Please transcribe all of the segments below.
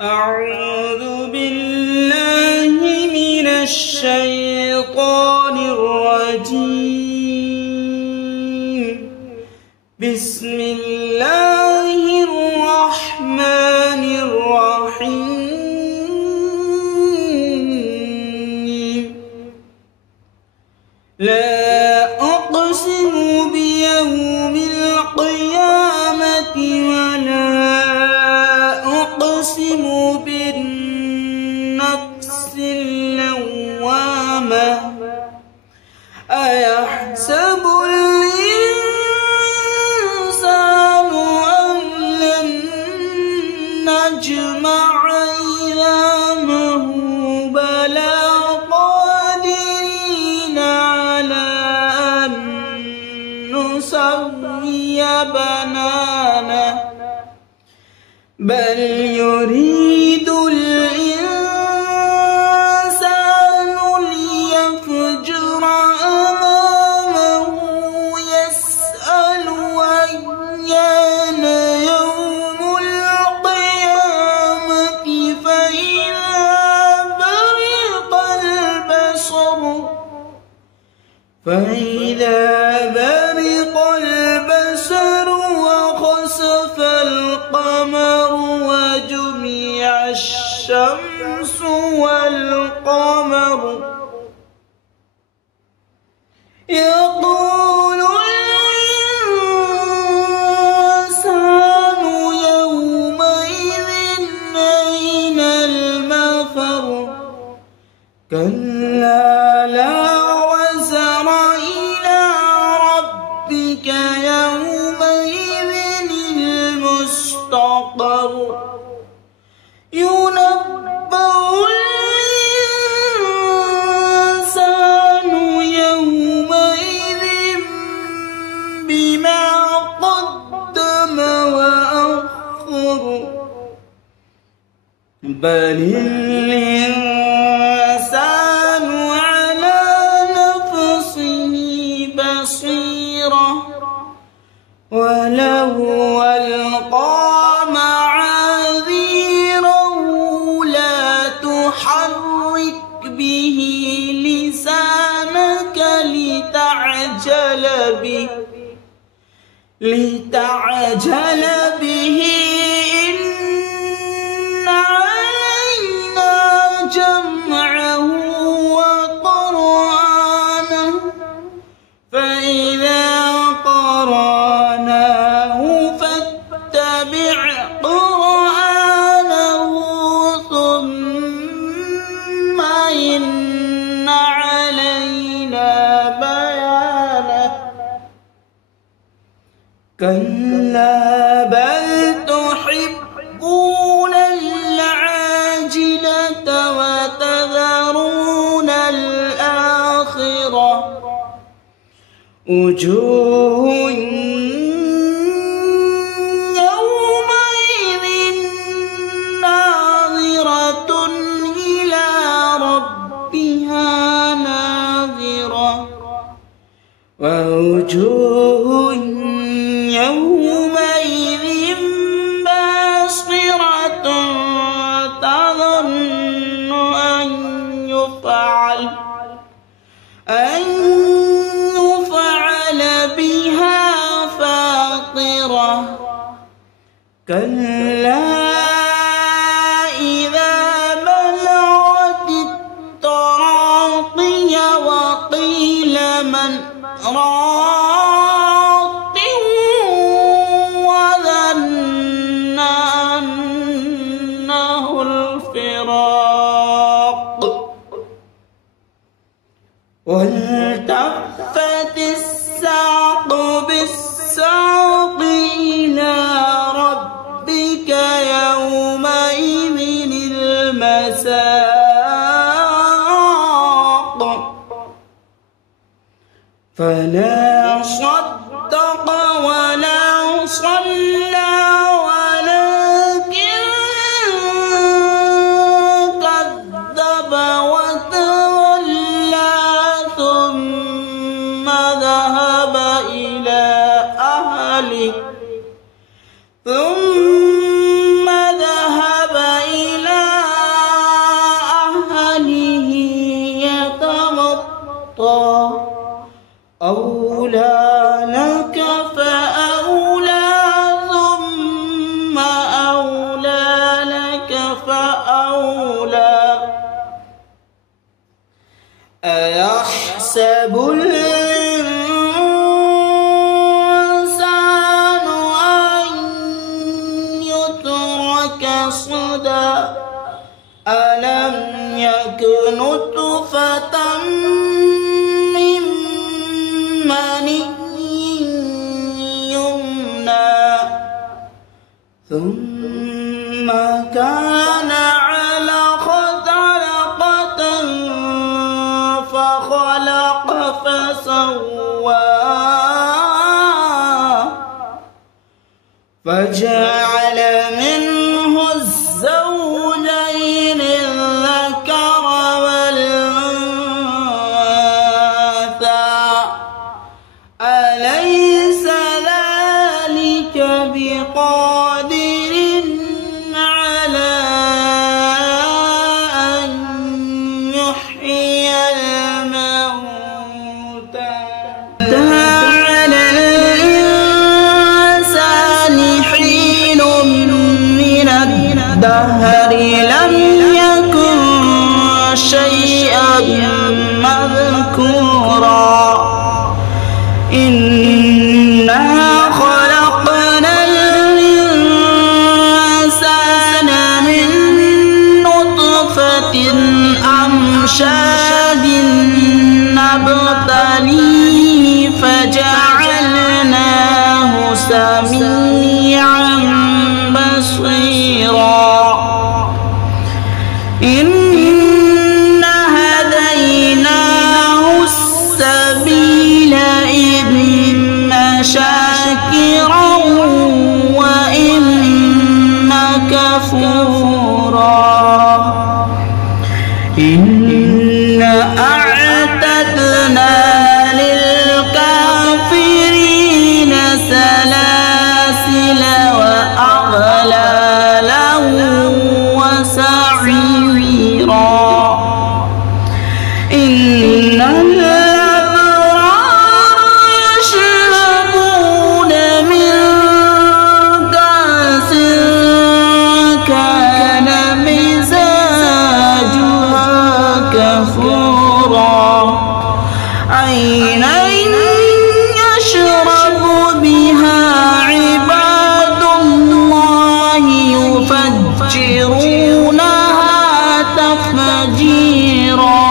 أعوذ بالله من الشيطان الرجيم. بسم الله الرحمن الرحيم. لا أقسم بيوم القيامة ولا أقسم بالنفس اللوامة. أيحسب الإنسان أن لن نجمع عظامه بلى قادرين على أن نسوي بنانه بل يريد الإنسان ليفجر أمامه يسأل أيان يوم القيامة فإذا برق البصر وخسف القمر وجمع الشمس والقمر يقول الإنسان يومئذ أين المفر. كلا لا وزر إلى ربك يومئذ المستقر. ينبأ الإنسان يومئذ بما قدم وأخر. بل الإنسان على نفسه بصيرة ولو ألقى معاذيره لا تحرك به لسانك لتعجل به إن علينا جمعه وقرآنه فإذا قرأناه فاتبع قرآنه ثم إن علينا بيانه. كلا بل تحبون العاجلة وتذرون الآخرة. وجوه يومئذ ناظرة إلى ربها ناظرة ووجوه يومئذ باصرة تظن أن يفعل بها فاقرة. كلا إذا بلغت التراقي وقيل من راق وظن أنه الفراق والتفت الساق بالساق إلى ربك يومئذ المساق. فلا صدق ولا صلى ولكن كذب وتولى ثم ذهب إلى أهله ثم ذهب إلى الإنسان أن يترك سدى ألم يك نطفة من مني يمنى ثم كان علقة فخلق فسوى فجعل منه الزوجين الذكر والأنثى أليس ذلك بقادر على أن يحيي الموتى على الإنسان حين من الدهر لم يكن شيئا مذكورا إنا خلقنا الإنسان من نطفة أمشاج نبتليه فجعلناه سميعا بصيرا إنا هديناه السبيل إما شاكرا وإما كفورا إنا أعتدنا للكافرين سلاسل وأغلالا وسعيرا إن الأبرار يشربون من كأس كان مزاجها كفورا عينا يشرب بها عباد الله يفجرونها تفجيرا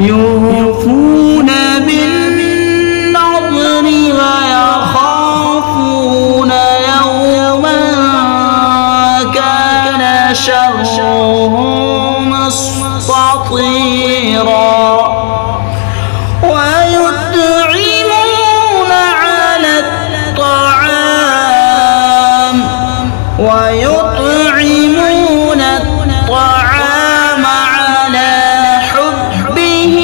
يوفون بالنظر ويخافون يوما كان شره مستطيرا ويطعمون الطعام على حبه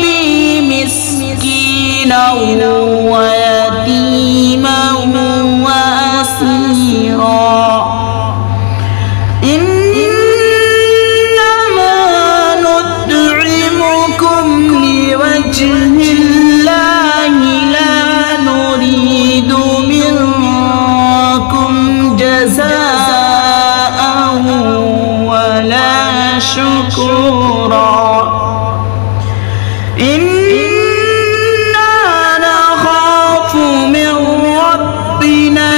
مسكينا ويتيما وأسيرا إنما نطعمكم لوجه الله لا نريد منكم جزاء ولا شكورا إنا نخاف من ربنا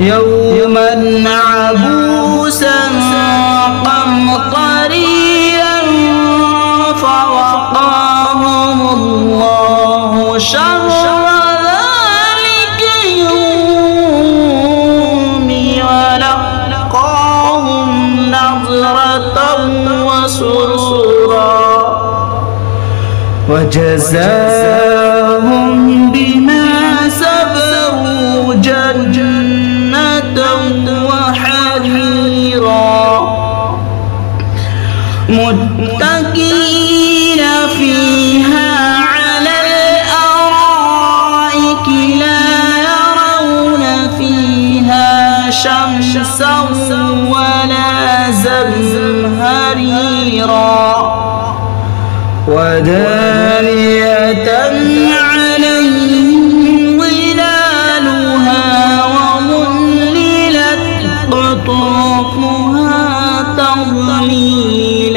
يوما عبوسا قمطريا فوقاهم الله شر ذلك اليوم ولقاهم نظرة وسرورا وجزاهم بما صبروا جنة وحريرا متكئين فيها على الأرائك لا يرون فيها شمسا ولا زمهريرا ودانية عليهم ظلالها وظللت قطوفها تظليلا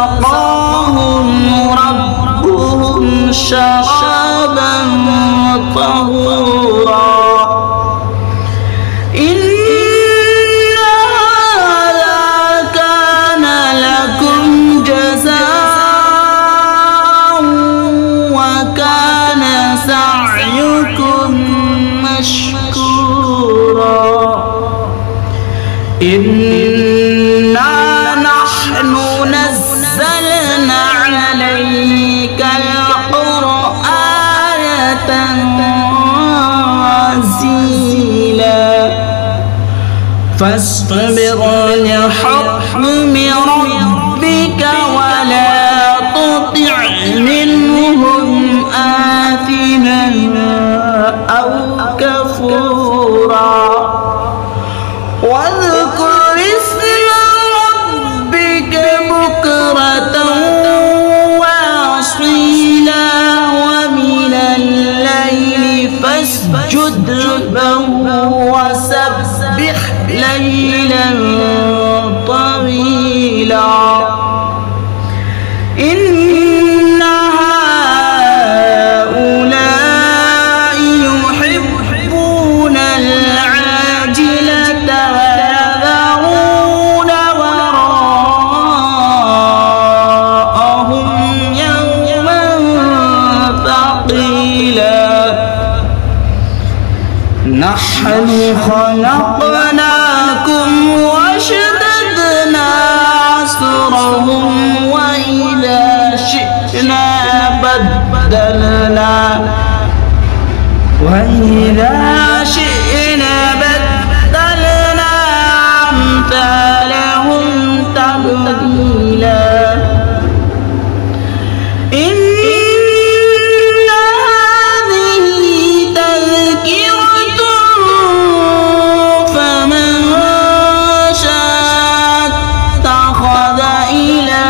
وسقاهم ربهم شرابا طهورا إن هذا كان لكم جزاء وكان سعيكم مشكورا إنا نحن نزلنا عليك القرآن تنزيلا فاصبر لحكم ربك ولا تطع منهم آثما أو كفورا واذكر اسم ربك بكرة وأصيلا ومن الليل فاسجد له وسبح ليلا طويلا إن هؤلاء يحبون العاجلة ويذرون وراءهم يوما ثقيلا نحن خلقناكم وشددنا أسرهم وإذا شئنا بدلنا أمثالهم تبديلا إن هذه تذكرة فمن شاء اتخذ إلى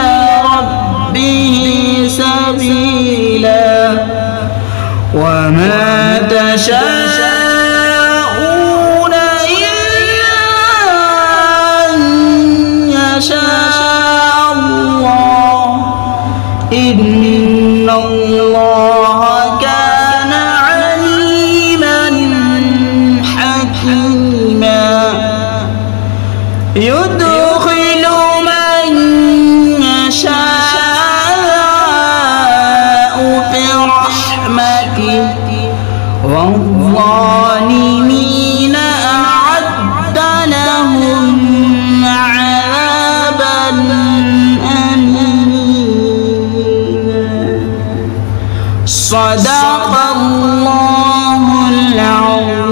ربه سبيلا وما تشاءون إلا أن يشاء الله إن الله كان عليما حكيما يدخل من يشاء في رحمته والظالمين أعد لهم عذابا أليما صدق الله العظيم.